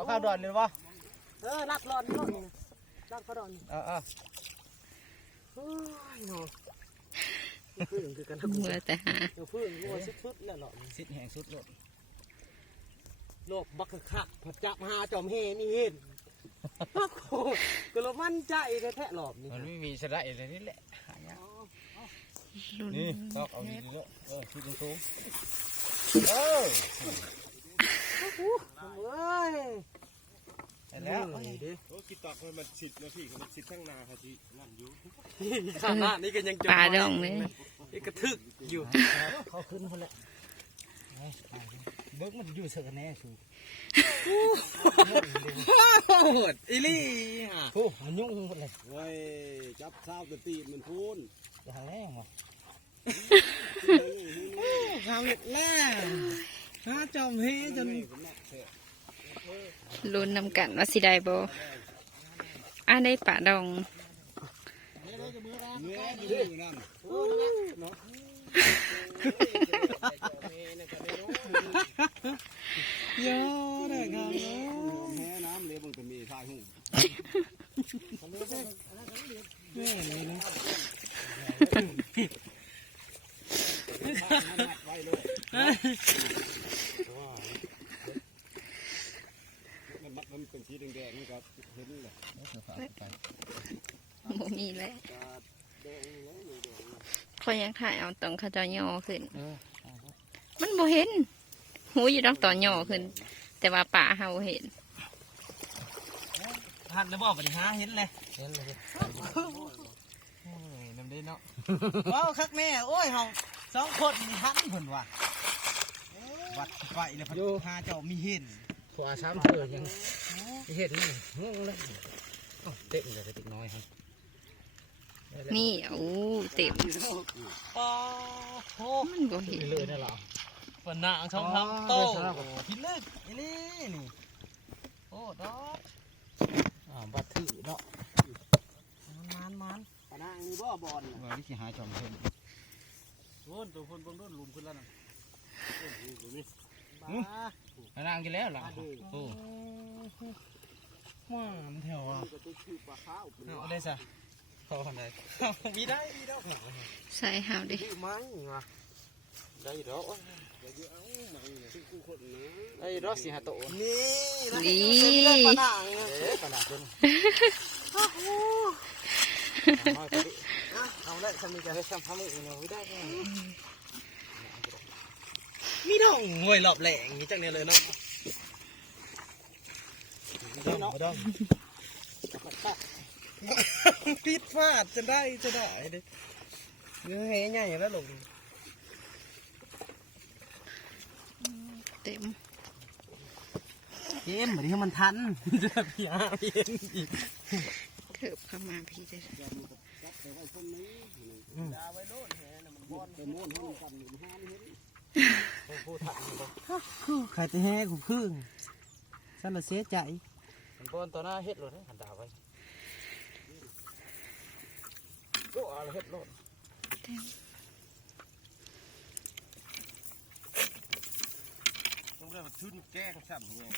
เอาข้าวดอนเลยวะรัดร้อนร้อนรัดเขาดอนโอ้ยเนาะฟื้นคือกันเมื่อแต่หาฟื้นงัวสุดๆแล้วหรอสิแห่งสุดโลกบักคักผัดจับหาจอมเฮนี่เห็นโอ้โหก็เรามั่นใจแท้ๆหลอบนี่มันไม่มีสระอะไรนี่แหละนี่ตอกเอาดีๆแล้วคือสูงเอ้ยแล้วคิดตอกมันสิทธิ์นะพี่มันสิทธิ์ข้างนาครับที่นั่นอยู่ข้างหน้านี่ก็ยังปลาดองเลยนี่กระทึกอยู่เขาขึ้นคนละเบิกมันอยู่เสือแน่สูโหดอีลี่ฮะโอ้มันยุ่งหมดเลยเว้ยจับเท้าตะตีมันพูนทางแรกมั้งทำแน่ฮะจอมเฮจนลุ้นนำกันว่าสิได้บ่ได้ปลาดองเยอะเลยครับแม่น้ำเลยมันก็มีทายหูแม่เลยนะมันเป็นสีแดงๆนี่ก็เห็นเลยโมมีแล้วพอยังถ่ายเอาตรงเขาจะย่อขึ้นมันโมเห็นหูอยู่ต้องต่อย่อขึ้นแต่ว่าป่าเฮาเห็นหันแล้วบอกไปดิฮะเห็นเลยน้ำดีเนาะว้าวคักแม่โอ้ยเฮาสองคนมีหันเพิ่นว่ะวัดไฟเลยพัดหาเจ้ามีเห็นขวาช้ำเถื่อยังเห็นงงเลยเต็มเลยติดน้อยครับนี่เต็มโอ้โหมันบ่เห็นเลยนี่หรอฝนหนาช่องทางโตพิลึกนี่โอ้ดอกบัดถือเนาะมันปนางมีบ่บอลว่าวิธีหาจอมเพิ่นโดนตัวคนบางโดนลุมขึ้นแล้วนั่นนางกินแล้วหรอโอ้ว้ามันแถวอ่ะเอาได้ซะเขาทำไงมีได้ดอกใส่หาวดิมั้งวะได้ดอกได้ดอกสิฮะโตนี่ปนางปนางเป็นเอาได้ทำมีการทำมือเราไม่ได้มีดองงวยหลอบแหลงนี้จังเนี่ยเลยเนาะดองปิดฟาดจะได้ดิเนื้อแห้งใหญ่แล้วลงเต็มเกมเหมือนที่มันทันจะพี่อาเย็นอีกเถิบเข้ามาพี่จะใครจะแห่กูพึ่งฉันละเสียใจมันบอลต่อหน้าเฮ็ดเลยหันดาวไว้ก็อะไรเฮ็ดโลดต้องเรียกว่าทุนแก้งซ้ำเนี่ย